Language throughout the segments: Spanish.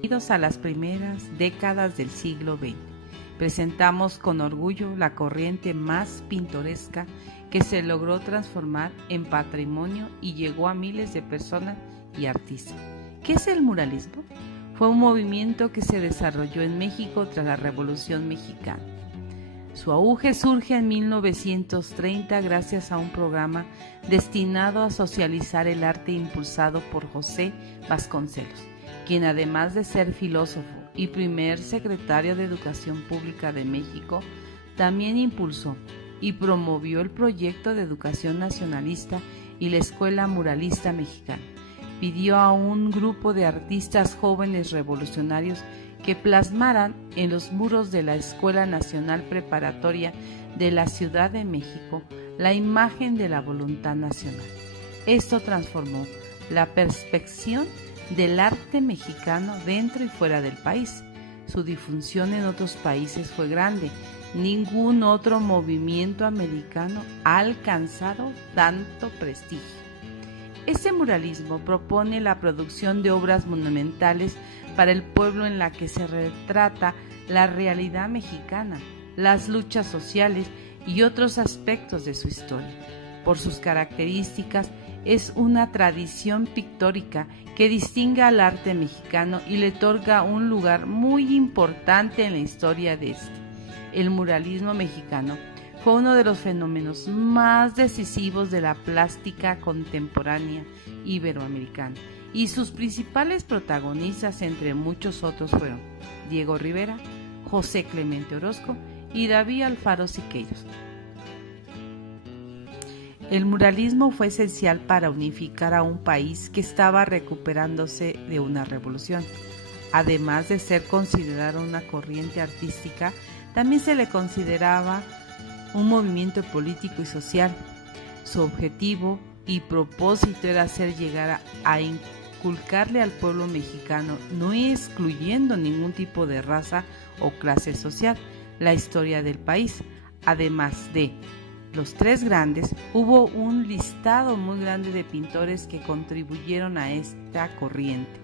Bienvenidos a las primeras décadas del siglo XX. Presentamos con orgullo la corriente más pintoresca que se logró transformar en patrimonio y llegó a miles de personas y artistas. ¿Qué es el muralismo? Fue un movimiento que se desarrolló en México tras la Revolución Mexicana. Su auge surge en 1930 gracias a un programa destinado a socializar el arte impulsado por José Vasconcelos, quien además de ser filósofo y primer secretario de Educación Pública de México, también impulsó y promovió el proyecto de educación nacionalista y la Escuela Muralista Mexicana. Pidió a un grupo de artistas jóvenes revolucionarios que plasmaran en los muros de la Escuela Nacional Preparatoria de la Ciudad de México la imagen de la voluntad nacional. Esto transformó la percepción del arte mexicano dentro y fuera del país. Su difusión en otros países fue grande. Ningún otro movimiento americano ha alcanzado tanto prestigio. Este muralismo propone la producción de obras monumentales para el pueblo en la que se retrata la realidad mexicana, las luchas sociales y otros aspectos de su historia. Por sus características, es una tradición pictórica que distingue al arte mexicano y le otorga un lugar muy importante en la historia de este. El muralismo mexicano fue uno de los fenómenos más decisivos de la plástica contemporánea iberoamericana, y sus principales protagonistas, entre muchos otros, fueron Diego Rivera, José Clemente Orozco y David Alfaro Siqueiros. El muralismo fue esencial para unificar a un país que estaba recuperándose de una revolución. Además de ser considerado una corriente artística, también se le consideraba un movimiento político y social. Su objetivo y propósito era hacer llegar a inculcarle al pueblo mexicano, no excluyendo ningún tipo de raza o clase social, la historia del país. Además de los tres grandes, hubo un listado muy grande de pintores que contribuyeron a esta corriente.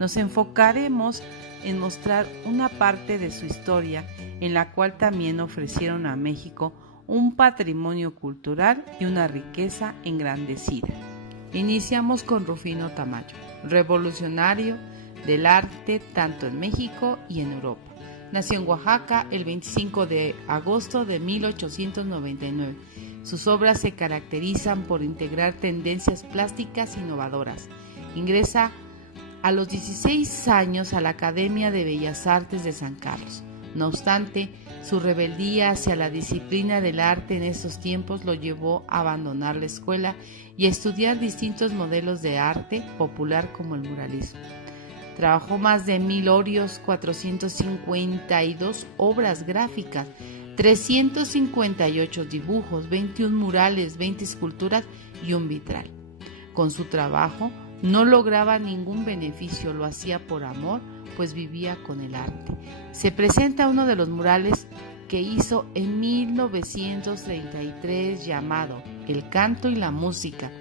Nos enfocaremos en mostrar una parte de su historia en la cual también ofrecieron a México un patrimonio cultural y una riqueza engrandecida. Iniciamos con Rufino Tamayo, revolucionario del arte tanto en México y en Europa. Nació en Oaxaca el 25 de agosto de 1899. Sus obras se caracterizan por integrar tendencias plásticas innovadoras. Ingresa a los 16 años a la Academia de Bellas Artes de San Carlos. No obstante, su rebeldía hacia la disciplina del arte en esos tiempos lo llevó a abandonar la escuela y a estudiar distintos modelos de arte popular como el muralismo. Trabajó más de 1000 óleos, 452 obras gráficas, 358 dibujos, 21 murales, 20 esculturas y un vitral. Con su trabajo no lograba ningún beneficio, lo hacía por amor, pues vivía con el arte. Se presenta uno de los murales que hizo en 1933 llamado El canto y la música.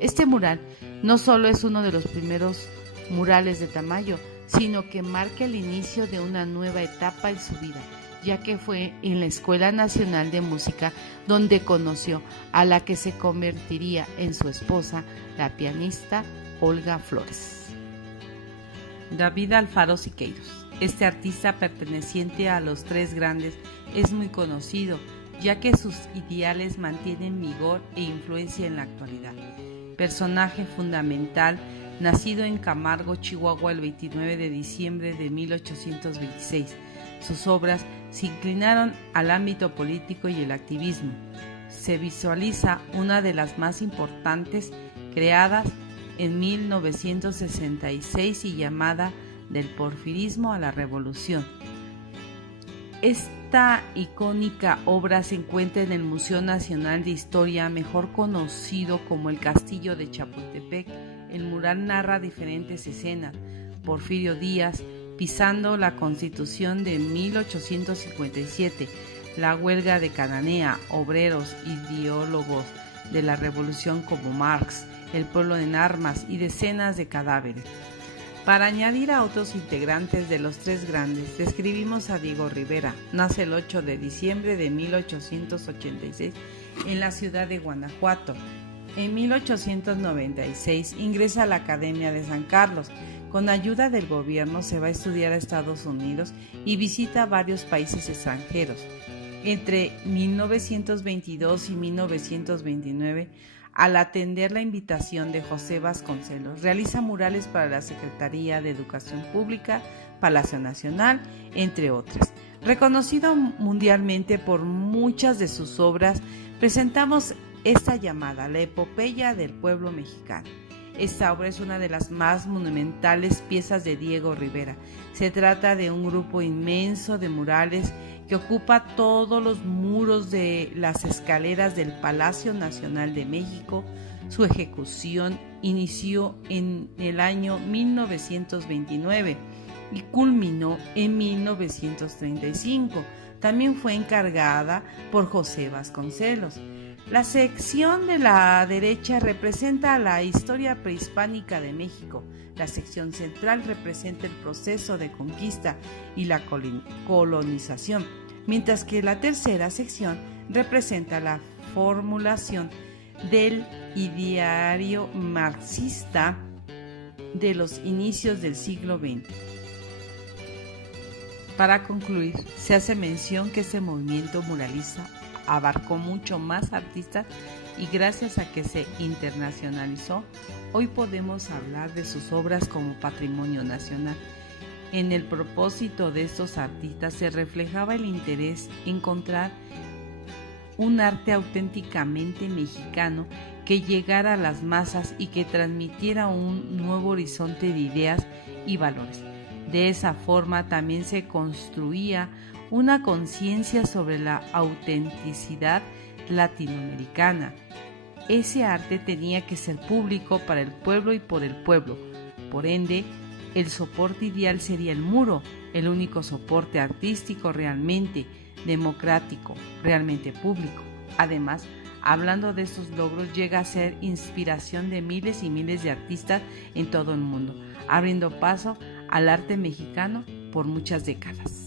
Este mural no solo es uno de los primeros murales de Tamayo, sino que marca el inicio de una nueva etapa en su vida, ya que fue en la Escuela Nacional de Música donde conoció a la que se convertiría en su esposa, la pianista Olga Flores. David Alfaro Siqueiros. Este artista perteneciente a los tres grandes es muy conocido, ya que sus ideales mantienen vigor e influencia en la actualidad. Personaje fundamental, nacido en Camargo, Chihuahua, el 29 de diciembre de 1826. Sus obras se inclinaron al ámbito político y el activismo. Se visualiza una de las más importantes, creadas en 1966 y llamada Del porfirismo a la revolución. Esta icónica obra se encuentra en el Museo Nacional de Historia, mejor conocido como el Castillo de Chapultepec. El mural narra diferentes escenas. Porfirio Díaz pisando la Constitución de 1857, la huelga de Cananea, obreros, ideólogos de la revolución como Marx, el pueblo en armas y decenas de cadáveres. Para añadir a otros integrantes de los tres grandes, describimos a Diego Rivera. Nace el 8 de diciembre de 1886 en la ciudad de Guanajuato. En 1896 ingresa a la Academia de San Carlos. Con ayuda del gobierno se va a estudiar a Estados Unidos y visita varios países extranjeros. Entre 1922 y 1929, al atender la invitación de José Vasconcelos, realiza murales para la Secretaría de Educación Pública, Palacio Nacional, entre otras. Reconocido mundialmente por muchas de sus obras, presentamos esta llamada La Epopeya del Pueblo Mexicano. Esta obra es una de las más monumentales piezas de Diego Rivera. Se trata de un grupo inmenso de murales que ocupa todos los muros de las escaleras del Palacio Nacional de México. Su ejecución inició en el año 1929 y culminó en 1935. También fue encargada por José Vasconcelos. La sección de la derecha representa la historia prehispánica de México. La sección central representa el proceso de conquista y la colonización, mientras que la tercera sección representa la formulación del ideario marxista de los inicios del siglo XX. Para concluir, se hace mención que este movimiento muralista abarcó mucho más artistas y gracias a que se internacionalizó, hoy podemos hablar de sus obras como patrimonio nacional. En el propósito de estos artistas se reflejaba el interés en encontrar un arte auténticamente mexicano que llegara a las masas y que transmitiera un nuevo horizonte de ideas y valores. De esa forma también se construía una conciencia sobre la autenticidad latinoamericana. Ese arte tenía que ser público para el pueblo y por el pueblo. Por ende, el soporte ideal sería el muro, el único soporte artístico realmente democrático, realmente público. Además, hablando de estos logros, llega a ser inspiración de miles y miles de artistas en todo el mundo, abriendo paso al arte mexicano por muchas décadas.